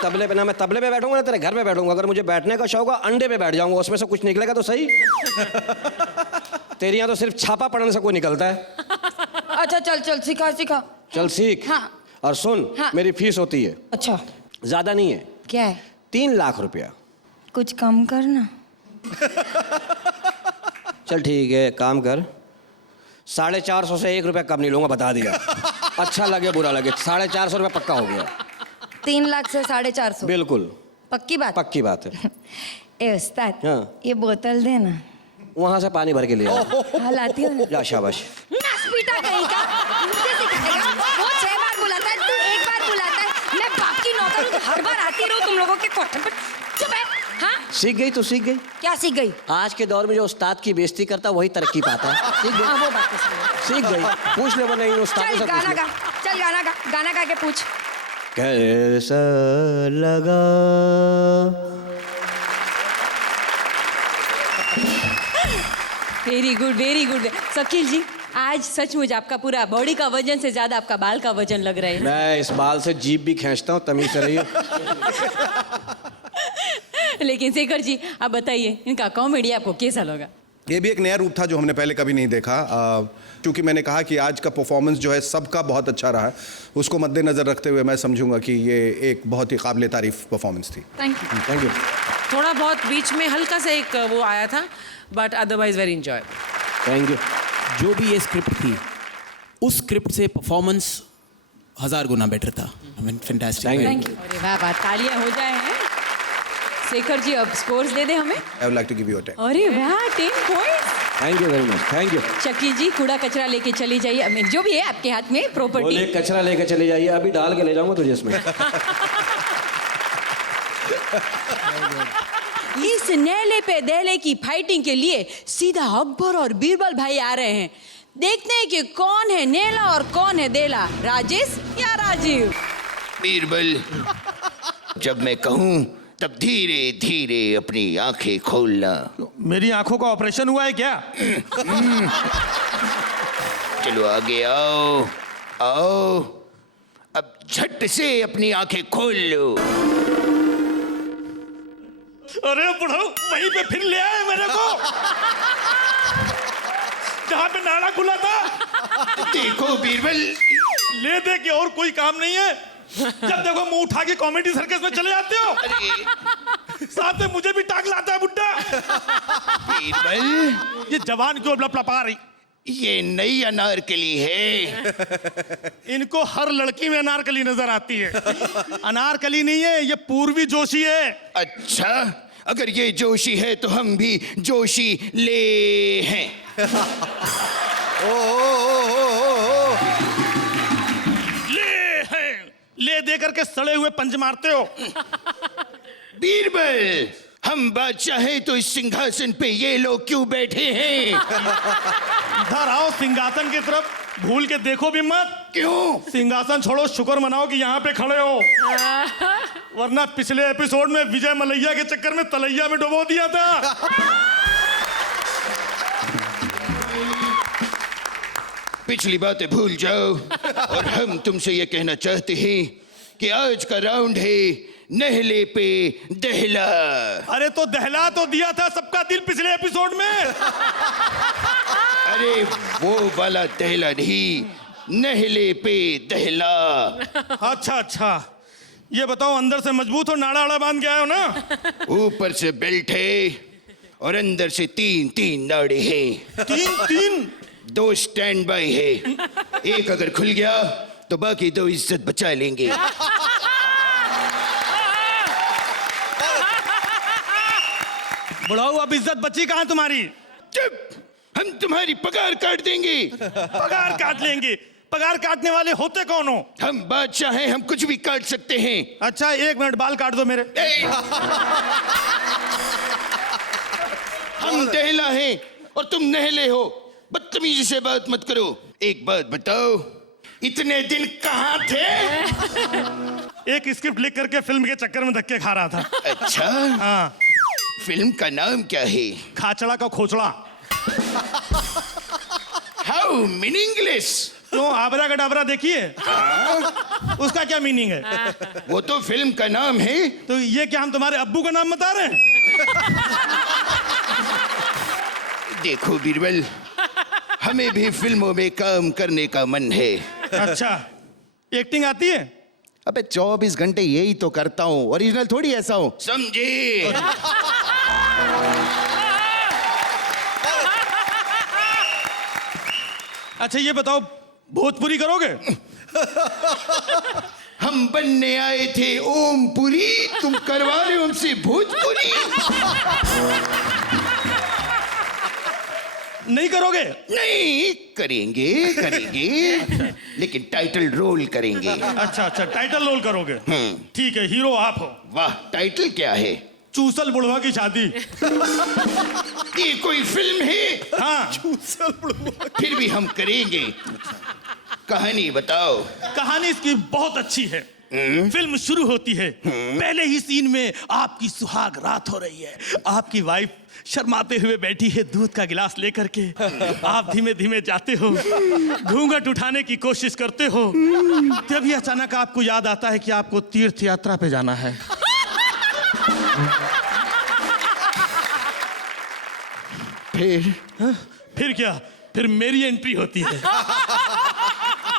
तबले पे ना, मैं तबले पे बैठूंगा ना तेरे घर पे बैठूंगा। अगर मुझे बैठने का शौक है, अंडे पे बैठ जाऊंगा, उसमें से कुछ निकलेगा तो सही। तेरे यहाँ तो सिर्फ छापा पड़ने से कोई निकलता है। अच्छा चल चल, सिखा सिखा। चल सीख। हाँ। और सुन, हाँ। मेरी फीस होती है। अच्छा। ज्यादा नहीं है। क्या है? 3 लाख रुपया। कुछ कम करना। चल ठीक है, काम कर। 450 से 1 रुपया कम नहीं लूंगा, बता दिया। अच्छा लगे बुरा लगे, 450 रुपया पक्का हो गया। 3 लाख से 450। बिल्कुल पक्की बात? पक्की बात है। ए उस्ताद, हाँ। ये बोतल देना। वहां से पानी भर के लिया। हाँ लाती हूँ। जा शाबाश। नस्पीटा कहीं का, मुझे सिखाएगा। वो 6 बार बुलाता है, तू 1 बार बुलाता है। मैं बाप की नौकर हूँ, हर बार आती रहूँ तुम लोगों के कोठे पर। चुप है। हाँ सीख गई तो सीख गई। क्या सीख गई? आज के दौर में जो उस्ताद की बेइज्जती करता वही तरक्की पाता है। सीख गई। हाँ वो बात तो सही है। सीख गई। पूछ ले, वो नहीं उस्ताद चल से पूछ गाना ले। गा, चल गाना गा, गाना गा के पूछ। कैसा लगा। Very good very good. Shakeel ji, आज सचमुच आपका पूरा बॉडी का वजन से ज्यादा आपका बाल का वजन लग रहा है। मैं इस बाल से जीभ भी खींचता हूँ, तमीज से रहिए। लेकिन शेखर जी आप बताइए, इनका कॉमेडी आपको कैसा लगा? ये भी एक नया रूप था जो हमने पहले कभी नहीं देखा। क्योंकि मैंने कहा कि आज का परफॉर्मेंस जो है सबका बहुत अच्छा रहा है, उसको मद्देनज़र रखते हुए मैं समझूंगा कि ये एक बहुत ही काबिल तारीफ परफॉर्मेंस थी। Thank you. Thank you. थोड़ा बहुत बीच में हल्का सा एक वो आया था, but otherwise very enjoy. Thank you. जो भी ये स्क्रिप्ट थी, उस स्क्रिप्ट से परफॉर्मेंस 1000 गुना बेटर था। फैंटास्टिक। Thank you. अरे वाह वाह, तालियां हो जाए हैं। शेखर जी अब स्कोर्स दे दे हमें। I would like to give you a 10। अरे वाह, 10 points. Thank you very much. Thank you. Shakeel ji कूड़ा कचरा लेके चली जाइए, I mean, जो भी है आपके हाथ में प्रॉपर्टी। बोले कचरा लेके चले जाइए, अभी डाल के ले जाऊंगा तुझे इसमें। इस नेले पे देले की फाइटिंग के लिए सीधा अकबर और बीरबल भाई आ रहे हैं। देखते हैं कि कौन है नेला और कौन है देला, राजेश या राजीव। बीरबल, जब मैं कहूं तब धीरे धीरे अपनी आंखें खोलना। मेरी आंखों का ऑपरेशन हुआ है क्या? चलो आगे आओ आओ, अब झट से अपनी आंखें खोल लो। अरे बुढ़ाऊ, वहीं पे फिर ले आए मेरे को, जहाँ पे नाड़ा खुला था। देखो बीरबल, ले दे के और कोई काम नहीं है। जब देखो मुंह उठा के कॉमेडी सर्कस में चले जाते हो। साथ में मुझे भी टांग लाता है बुड्ढा। बीरबल, ये जवान क्यों लपलपा रही? ये नई अनारकली है। इनको हर लड़की में अनारकली नजर आती है। अनारकली नहीं है, ये पूर्वी जोशी है। अच्छा, अगर ये जोशी है तो हम भी जोशी ले हैं। ले दे करके सड़े हुए पंच मारते हो। बीरबल, हम बादशाह हैं तो इस सिंहासन पे ये लोग क्यों बैठे हैं? इधर आओ सिंहासन की तरफ, भूल के देखो भी मत। क्यों? सिंहासन छोड़ो, शुक्र मनाओ कि यहाँ पे खड़े हो, वरना पिछले एपिसोड में विजय मलैया के चक्कर में तलैया में डुबो दिया था। पिछली बातें भूल जाओ और हम तुमसे ये कहना चाहते हैं कि आज का राउंड है नहले पे दहला। अरे तो दहला तो दिया था सबका दिल पिछले एपिसोड में। अरे वो वाला दहला नहीं, नहले पे दहला। अच्छा अच्छा, ये बताओ अंदर से मजबूत हो, नाड़ा आड़ा बांध के आए हो ना? ऊपर से बेल्ट है और अंदर से 3 नाड़े हैं। 3? 2 स्टैंड बाय है, एक अगर खुल गया तो बाकी 2 इज्जत बचा लेंगे। बुढ़ाऊ, अब इज्जत बची कहाँ तुम्हारी? चुप, हम तुम्हारी पगार काट देंगे। पगार काट लेंगे? पगार काटने वाले होते कौन हो? हम बादशाह हैं, हम कुछ भी काट सकते हैं। अच्छा 1 मिनट, बाल काट दो मेरे। हम दहला हैं और तुम नहले हो, बदतमीजी से बात मत करो। एक बात बताओ, इतने दिन कहाँ थे? एक स्क्रिप्ट लिख करके फिल्म के चक्कर में धक्के खा रहा था। अच्छा हाँ। फिल्म का नाम क्या है? खाचड़ा का खोचड़ा। How meaningless. तो आबरा गडाबरा देखिए। हाँ? उसका क्या मीनिंग है? वो तो फिल्म का नाम है। तो ये क्या हम तुम्हारे अब्बू का नाम बता रहे हैं? देखो बीरबल, हमें भी फिल्मों में काम करने का मन है। अच्छा, एक्टिंग आती है? अबे 24 घंटे यही तो करता हूँ, ओरिजिनल थोड़ी ऐसा हूँ, समझे? अच्छा ये बताओ, भोजपुरी करोगे? हम बनने आए थे ओमपुरी, तुम करवा रहे हो हमसे भोजपुरी? नहीं करोगे? नहीं करेंगे, करेंगे, लेकिन टाइटल रोल करेंगे। अच्छा अच्छा, टाइटल रोल करोगे? ठीक है, हीरो आप हो। वाह, टाइटल क्या है? चूसल बुढ़वा की शादी। ये कोई फिल्म है? हाँ। चूसल बुढ़वा। फिर भी हम करेंगे। कहानी बताओ। कहानी इसकी बहुत अच्छी है। फिल्म शुरू होती है, पहले ही सीन में आपकी सुहाग रात हो रही है। आपकी वाइफ शर्माते हुए बैठी है दूध का गिलास लेकर के। आप धीमे धीमे जाते हो, घूंघट उठाने की कोशिश करते हो, तभी अचानक आपको याद आता है कि आपको तीर्थ यात्रा पे जाना है। फिर क्या? फिर मेरी एंट्री होती है।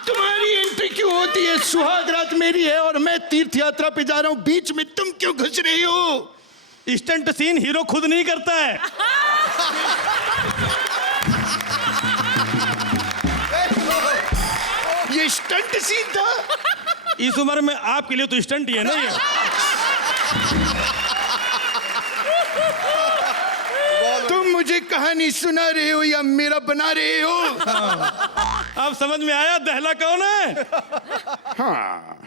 तुम्हारी एंट्री क्यों होती है? सुहाग रात मेरी है और मैं तीर्थ यात्रा पे जा रहा हूं, बीच में तुम क्यों घुस रही हो? स्टंट सीन हीरो खुद नहीं करता है। ये स्टंट सीन था? इस उम्र में आपके लिए तो स्टंट ही है ना ये। तुम मुझे कहानी सुना रहे हो या मेरा बना रहे हो? अब समझ में आया दहला कौन है? हाँ,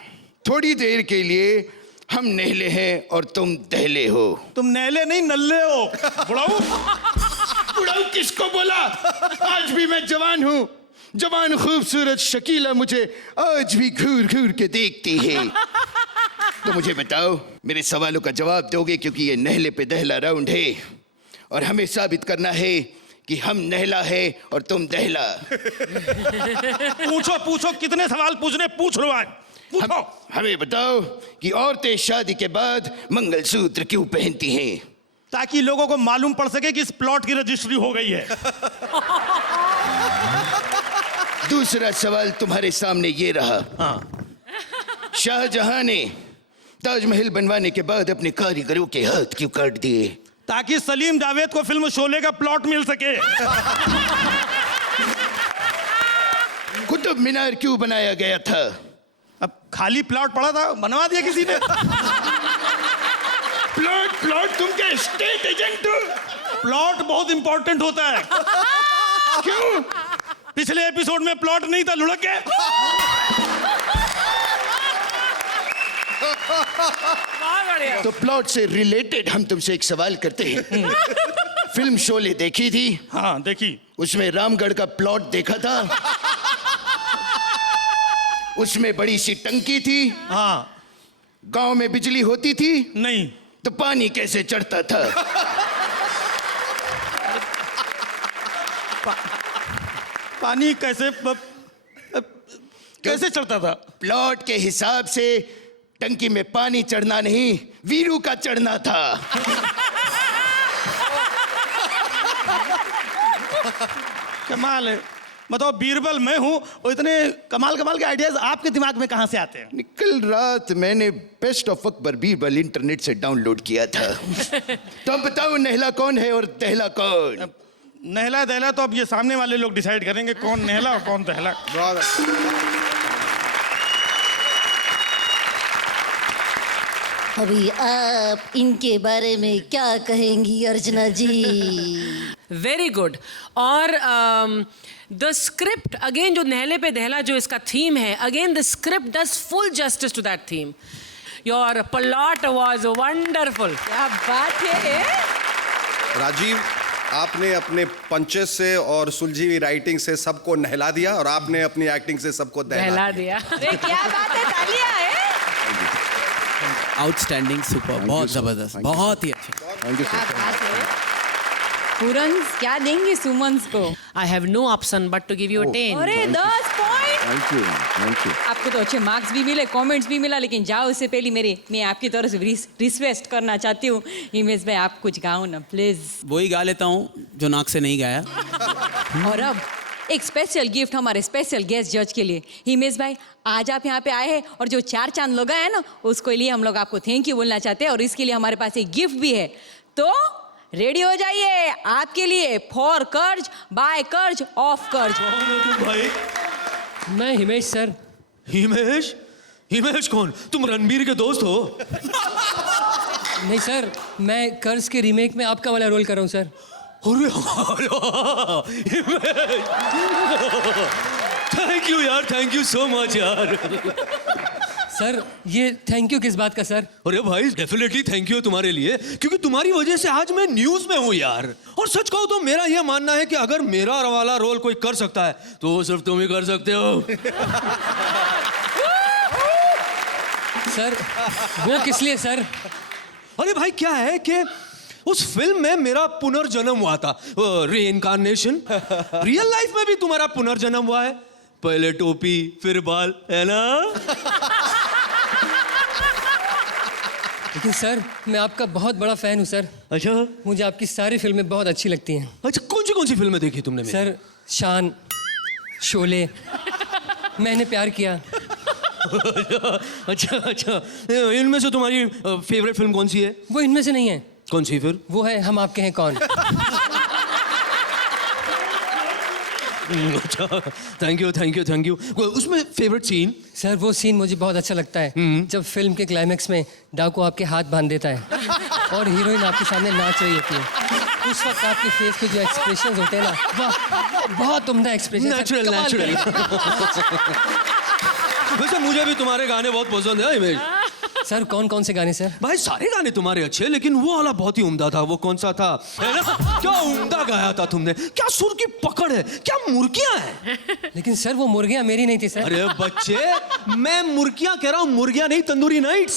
थोड़ी देर के लिए हम नहले हैं और तुम दहले हो। तुम नहले नहीं नल्ले हो। बुढ़ाऊ। बुढ़ाऊ किसको बोला? आज भी मैं जवान हूँ। जवान खूबसूरत शकीला मुझे आज भी घूर घूर के देखती है। तो मुझे बताओ, मेरे सवालों का जवाब दोगे? क्योंकि ये नहले पे दहला राउंड है और हमें साबित करना है कि हम नहला है और तुम दहला। पूछो पूछो, कितने सवाल पूछने, पूछ लो आज। हमें बताओ कि औरतें शादी के बाद मंगलसूत्र क्यों पहनती हैं? ताकि लोगों को मालूम पड़ सके कि इस प्लॉट की रजिस्ट्री हो गई है। दूसरा सवाल तुम्हारे सामने ये रहा। शाहजहां ने ताजमहल बनवाने के बाद अपने कारीगरों के हाथ क्यों काट दिए? ताकि सलीम जावेद को फिल्म शोले का प्लॉट मिल सके। कुतुब मीनार क्यों बनाया गया था? अब खाली प्लॉट पड़ा था, बनवा दिया किसी ने। प्लॉट प्लॉट, तुम क्या स्टेट एजेंट हो? प्लॉट बहुत इंपॉर्टेंट होता है। क्यों? पिछले एपिसोड में प्लॉट नहीं था, लुढ़क गए। तो प्लॉट से रिलेटेड हम तुमसे एक सवाल करते हैं। फिल्म शोले देखी थी? हाँ देखी। उसमें रामगढ़ का प्लॉट देखा था? उसमें बड़ी सी टंकी थी? हाँ। गांव में बिजली होती थी? नहीं। तो पानी कैसे चढ़ता था? पानी कैसे चढ़ता था? प्लॉट के हिसाब से टंकी में पानी चढ़ना नहीं, वीरू का चढ़ना था। कमाल है। बताओ, बीरबल मैं हूँ और इतने कमाल कमाल के आइडियाज आपके दिमाग में कहाँ से आते हैं? कल रात मैंने best of Akbar Birbal internet से डाउनलोड किया था। तो अब बताओ, नहला कौन है और दहला कौन? नहला दहला तो अब ये सामने वाले लोग डिसाइड करेंगे कौन नहला और कौन दहला। अभी आप इनके बारे में क्या कहेंगी अर्चना जी? Very good. और द स्क्रिप्ट अगेन, जो नहले पे दहला जो इसका थीम है, again the script does full justice to that theme. Your plot was wonderful. क्या बात है। राजीव, आपने अपने पंचेस से और सुलझी हुई राइटिंग से सबको नहला दिया और आपने अपनी एक्टिंग से सबको दहला दिया। अरे क्या बात है, तालियां है। आउटस्टैंडिंग, सुपर, बहुत जबरदस्त, बहुत ही अच्छा। क्या बात है। पुरंस क्या देंगे सुमंस को? I have no option but to give you a 10. अरे 10 पॉइंट। Thank you. आपको तो अच्छे मार्क्स भी मिले, कमेंट्स भी मिला, लेकिन जाओ उससे पहले मैं आपकी तरफ से रिक्वेस्ट करना चाहती हूँ, हिमेश भाई आप कुछ गाओ ना प्लीज। वही गा लेता हूँ जो नाक से नहीं गाया। और अब एक स्पेशल गिफ्ट हमारे स्पेशल गेस्ट जज के लिए। हिमेश भाई, आज आप यहाँ पे आए हैं और जो 4 चांद लोग आए ना, उसके लिए हम लोग आपको थैंक यू बोलना चाहते हैं और इसके लिए हमारे पास एक गिफ्ट भी है। तो रेडी हो जाइए आपके लिए फॉर कर्ज बाय कर्ज ऑफ कर्ज। भाई मैं हिमेश सर। हिमेश? हिमेश कौन? तुम रणबीर के दोस्त हो? नहीं सर, मैं कर्ज के रीमेक में आपका वाला रोल कर रहा हूँ सर। अरे थैंक यू यार, थैंक यू सो मच यार। सर ये थैंक यू किस बात का सर? अरे भाई डेफिनेटली थैंक यू तुम्हारे लिए, क्योंकि तुम्हारी वजह से आज मैं न्यूज में हूँ यार। और सच कहूँ तो मेरा ये मानना है कि अगर मेरा वाला रोल कोई कर सकता है तो वो सिर्फ तुम ही कर सकते हो। सर वो किस लिए सर? अरे भाई क्या है कि उस फिल्म में मेरा पुनर्जन्म हुआ था, रीइंकार्नेशन। रियल लाइफ में भी तुम्हारा पुनर्जन्म हुआ है, पहले टोपी फिर बाल, है ना? लेकिन सर मैं आपका बहुत बड़ा फैन हूँ सर। अच्छा, मुझे आपकी सारी फिल्में बहुत अच्छी लगती हैं। अच्छा, कौन सी फिल्में देखी तुमने मेरी? सर शान, शोले, मैंने प्यार किया। अच्छा, इनमें से तुम्हारी फेवरेट फिल्म कौन सी है? वो इनमें से नहीं है। कौन सी फिर? वो है हम आपके हैं कौन। अच्छा, थैंक यू। उसमें फेवरेट सीन? सर वो सीन मुझे बहुत अच्छा लगता है जब फिल्म के क्लाइमेक्स में डाकू आपके हाथ बांध देता है और हीरोइन आपके सामने नाच रही होती है। उस वक्त आपके फेस पे जो एक्सप्रेशंस होते हैं ना, वाह, बहुत उम्दा एक्सप्रेशन। नेचुरल। वैसे मुझे भी तुम्हारे गाने बहुत पसंद है हिमेश। सर कौन से गाने सर? भाई सारे गाने तुम्हारे अच्छे, लेकिन वो वाला बहुत ही उम्दा था। वो कौन सा था, है ना? क्या उम्दा गाया था तुमने, क्या सुर की पकड़ है, क्या मुर्गियां हैं। लेकिन सर वो मुर्गियां मेरी नहीं थी सर। अरे बच्चे, मैं मुर्गियां कह रहा हूँ, मुर्गियां नहीं, तंदूरी नाइट्स।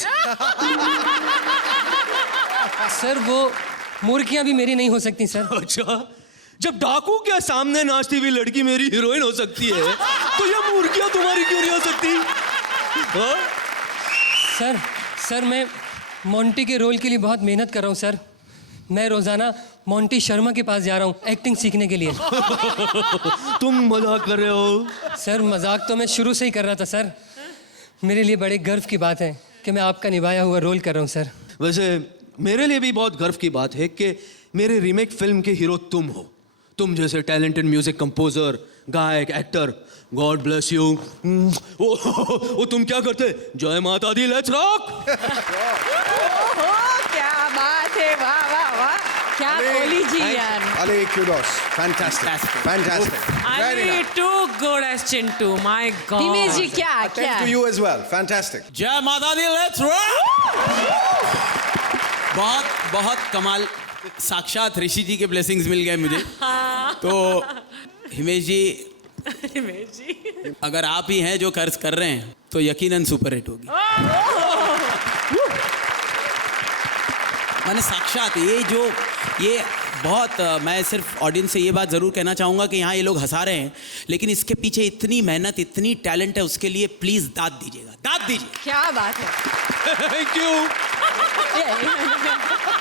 सर वो मुर्गियां भी मेरी नहीं हो सकती सर। अच्छा, जब डाकू के सामने नाचती हुई लड़की मेरी हीरोइन हो सकती है, तो ये मुर्गियां तुम्हारी क्यों नहीं हो सकती? सर मैं मोंटी के रोल के लिए बहुत मेहनत कर रहा हूँ सर। मैं रोजाना मोंटी शर्मा के पास जा रहा हूँ एक्टिंग सीखने के लिए। तुम मजाक कर रहे हो? सर मजाक तो मैं शुरू से ही कर रहा था सर। मेरे लिए बड़े गर्व की बात है कि मैं आपका निभाया हुआ रोल कर रहा हूँ सर। वैसे मेरे लिए भी बहुत गर्व की बात है कि मेरे रीमेक फिल्म के हीरो तुम हो। तुम जैसे टैलेंटेड म्यूजिक कंपोजर, गायक, एक्टर, गॉड ब्लेस यू। वो तुम क्या करते? जय माता दी, लेट्स रॉक। क्या बात है, वाह वाह वाह, क्या बोली जी यार। अरे kudos, fantastic. Ali, too good as Chintu, my God. Himesh जी क्या Thanks to you as well, fantastic. जय माता दी, लेट्स रॉक। बहुत कमाल, साक्षात ऋषि जी के ब्लेसिंग्स मिल गए मुझे। तो हिमेश जी, अगर आप ही हैं जो कर्ज कर रहे हैं तो यकीनन सुपर हिट होगी। मैंने साक्षात ये बहुत, मैं सिर्फ ऑडियंस से ये बात ज़रूर कहना चाहूँगा कि यहाँ ये लोग हंसा रहे हैं, लेकिन इसके पीछे इतनी मेहनत, इतनी टैलेंट है, उसके लिए प्लीज़ दाद दीजिएगा, दाद दीजिए। क्या बात है। Thank you. Yeah.